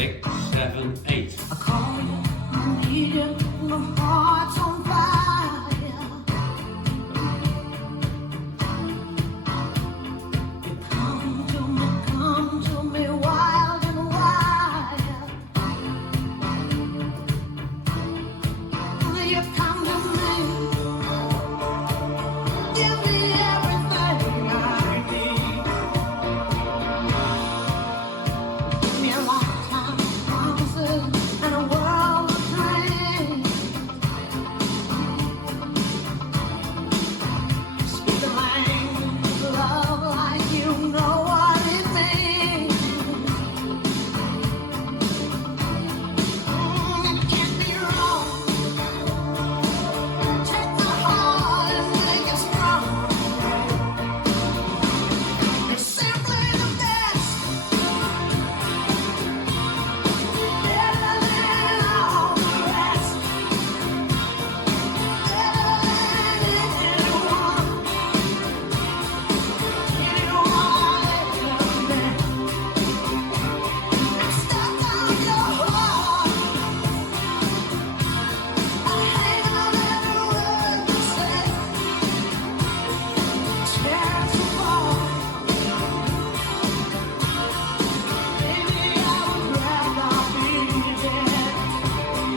6, 7, 8. I call you, I need you, my heart's on fire. You come to me wild and wild. You come to me, give me everything I need. Give me a lifetime of promises and a world of dreams. Speak the language of love like you know what it means. It can't be wrong. Take my heart and make it strong. It's simply the best, better than all the rest, better than anyone ever met. I'm stuck on your heart. I hang on every word you say. Chance to fall. Maybe I would rather be dead.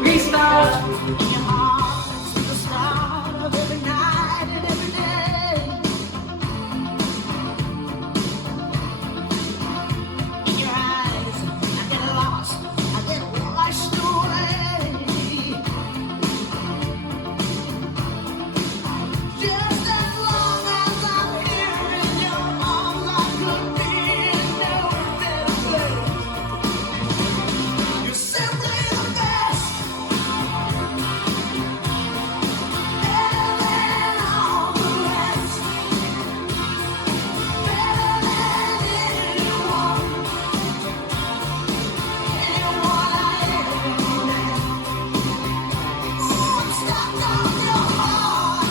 Restart. In your arms, the start of every night and every day. In your eyes, I get lost, I get washed away. Just as long as I'm here in your arms, I could be in no better place. You're simply the best, better than all the rest, better than anyone I ever met. I'm stuck on your heart.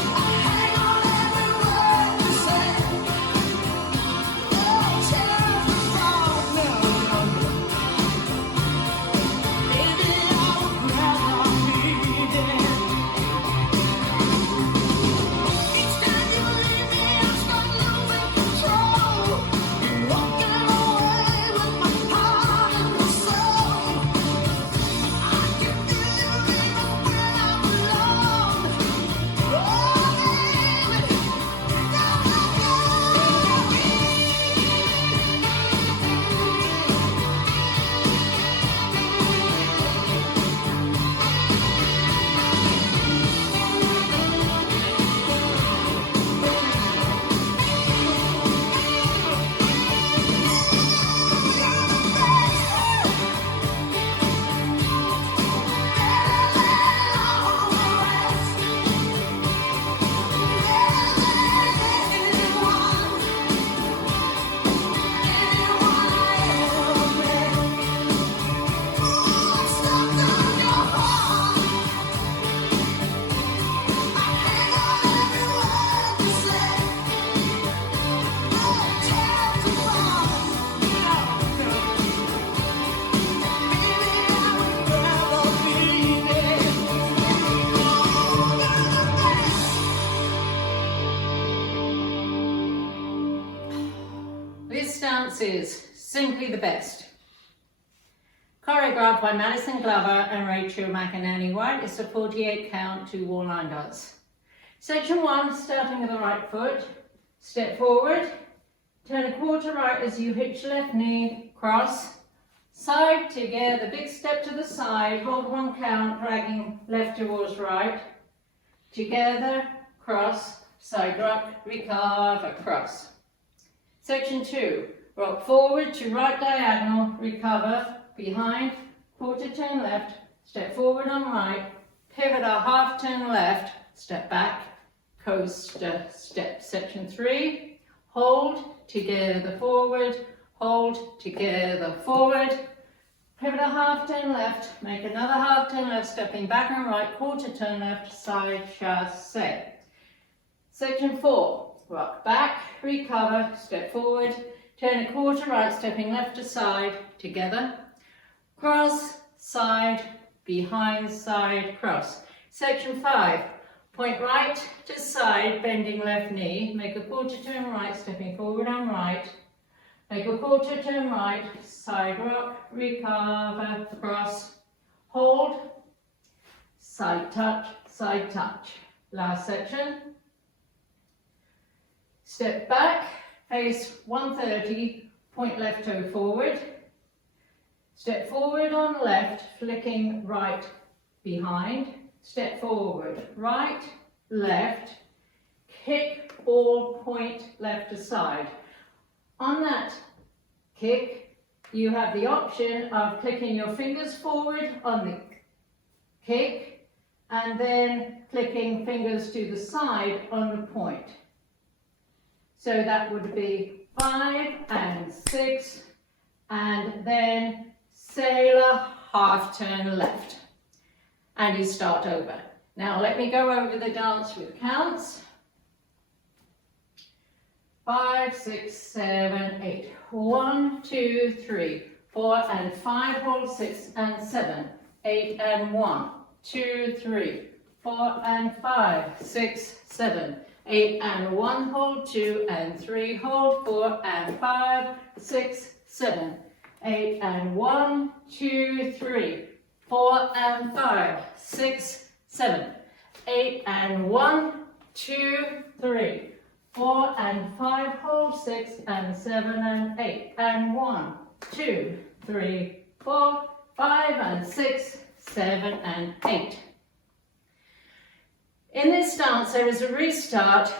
I hang on every word you say. No chance to fall, no. Maybe I would rather be dead. Each time you leave me, I start losing control. Walking away with my heart and my soul. I can feel you even when I'm alone. Oh, baby, don't let go. This dance is simply the best. Choreographed by Madison Glover and Rachel McInerney White. It's a 48 count to wall line dance. Section 1, starting with the right foot. Step forward. Turn a quarter right as you hitch left knee, cross. Side together, big step to the side. Hold 1 count, dragging left towards right. Together, cross, side rock, recover, cross. Section 2, rock forward to right diagonal, recover, behind, quarter turn left, step forward on right, pivot a half turn left, step back, coaster step. Section 3, hold, together forward, hold, together forward, pivot a half turn left, make another half turn left, stepping back and right, quarter turn left, side chassé. Section 4, rock back, recover, step forward, turn a quarter right, stepping left to side, together, cross, side, behind, side, cross. Section 5, point right to side, bending left knee, make a quarter turn right, stepping forward and right, make a quarter turn right, side rock, recover, cross, hold, side touch, side touch. Last section. Step back, face 130, point left toe forward. Step forward on left, flicking right behind. Step forward, right, left, kick or point left to side. On that kick, you have the option of clicking your fingers forward on the kick and then clicking fingers to the side on the point. So that would be 5 and 6 and then sailor, half turn left. And you start over. Now let me go over the dance with counts. 5, 6, 7, 8. 1, 2, 3, 4 and 5, hold 6 and 7. 8 and 1, 2, 3, 4 and 5, 6, 7. 8 and 1, hold 2 and 3, hold 4 and 5, 6, 7. 8 and 1, 2, 3, 4 and 5, 6, 7. 8 and 1, 2, 3, 4 and 5, hold 6 and 7 and 8 and 1, 2, 3, 4, 5 and 6, 7 and 8. In this dance there is a restart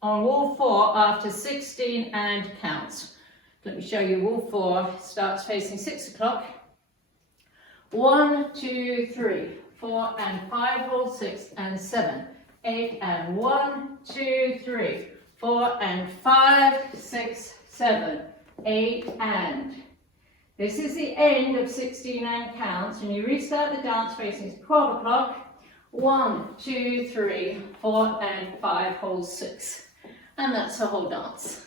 on wall 4 after 16 and counts. Let me show you wall 4 starts facing 6 o'clock. 1, 2, 3, 4 and 5, hold 6 and 7. 8 and 1, 2, 3, 4 and 5, 6, 7, 8 and. This is the end of 16 and counts, and you restart the dance facing 12 o'clock. 1, 2, 3, 4 and 5, hold 6. And that's the whole dance.